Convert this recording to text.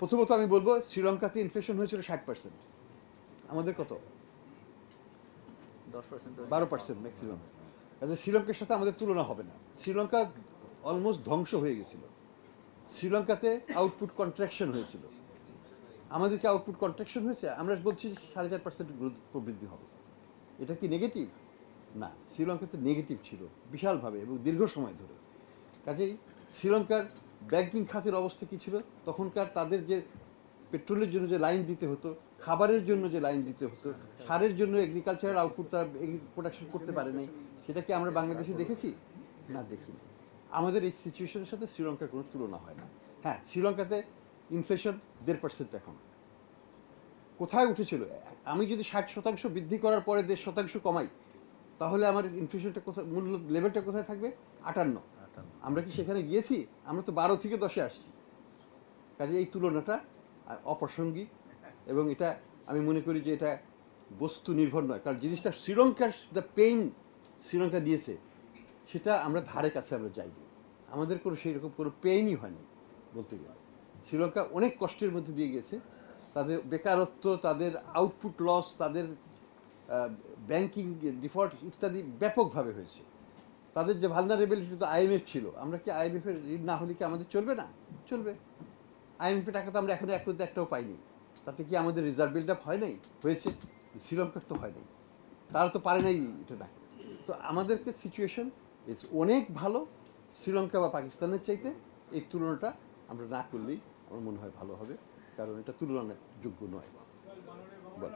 প্রথমত আমি বলবো শ্রীলঙ্কাতে ইনফ্লেশন হয়েছিল 60%, আমাদের কত 10% 12% ম্যাক্সিমাম। কাজে শ্রীলঙ্কার সাথে আমাদের তুলনা হবে না। শ্রীলঙ্কা অলমোস্ট ধ্বংস হয়ে গেছিল। শ্রীলঙ্কাতে আউটপুট কন্ট্রাকশন হয়েছিল, আমাদেরকে আউটপুট কন্ট্রাকশন হয়েছে, আমরা বলছি 4.5% গ্রোথ প্রবৃদ্ধি হবে। এটা কি নেগেটিভ? না, শ্রীলঙ্কাতে নেগেটিভ ছিল বিশালভাবে এবং দীর্ঘ সময় ধরে। কাজেই শ্রীলঙ্কার ব্যাংকিং খাতের অবস্থা কী ছিল, তখনকার তাদের যে পেট্রোলের জন্য যে লাইন দিতে হতো, খাবারের জন্য যে লাইন দিতে হতো, সারের জন্য এগ্রিকালচারাল আউটপুট তারা প্রোডাকশন করতে পারে নাই, সেটা কি আমরা বাংলাদেশে দেখেছি? না, দেখিনি। আমাদের এই সিচুয়েশনের সাথে শ্রীলঙ্কার কোনো তুলনা হয় না। হ্যাঁ, শ্রীলঙ্কাতে ইনফ্লেশন 1.5% এখন। কোথায় উঠেছিল? আমি যদি 60% বৃদ্ধি করার পরে 1.5% কমাই, তাহলে আমার ইনফ্লেশনটা কোথায়, মূল্য লেভেলটা কোথায় থাকবে? 58। আমরা কি সেখানে গিয়েছি? আমরা তো 12 থেকে 10-এ আসছি। কাজে এই তুলনাটা অপ্রাসঙ্গিক, এবং এটা আমি মনে করি যে এটা বস্তু নির্ভর নয়। কারণ জিনিসটা শ্রীলঙ্কার দ্য পেইন শ্রীলঙ্কা দিয়েছে, সেটা আমরা ধারে কাছে আমরা যাইনি। আমাদের কোনো সেই রকম কোনো পেইনই হয়নি বলতে গেলে। শ্রীলঙ্কা অনেক কষ্টের মধ্যে দিয়ে গেছে, তাদের বেকারত্ব, তাদের আউটপুট লস, তাদের ব্যাংকিং ডিফল্ট ইত্যাদি ব্যাপকভাবে হয়েছে। তাদের যে ভালনারেবিলিটি, তো আইএমএফ ছিল, আমরা কি আইএমএফের ঋণ না হলে কি আমাদের চলবে না? চলবে। আইএমএফের টাকা তো আমরা এখনো একটাও পাইনি। তাতে কি আমাদের রিজার্ভ বিল্ড আপ হয় নাই? হয়েছে। শ্রীলঙ্কার তো হয় নাই, তারা তো পারে নাই এটা না। তো আমাদেরকে সিচুয়েশন অনেক ভালো শ্রীলঙ্কা বা পাকিস্তানের চাইতে। এই তুলনাটা আমরা না করলেই আমার মনে হয় ভালো হবে, কারণ এটা তুলনার যোগ্য নয়। বল।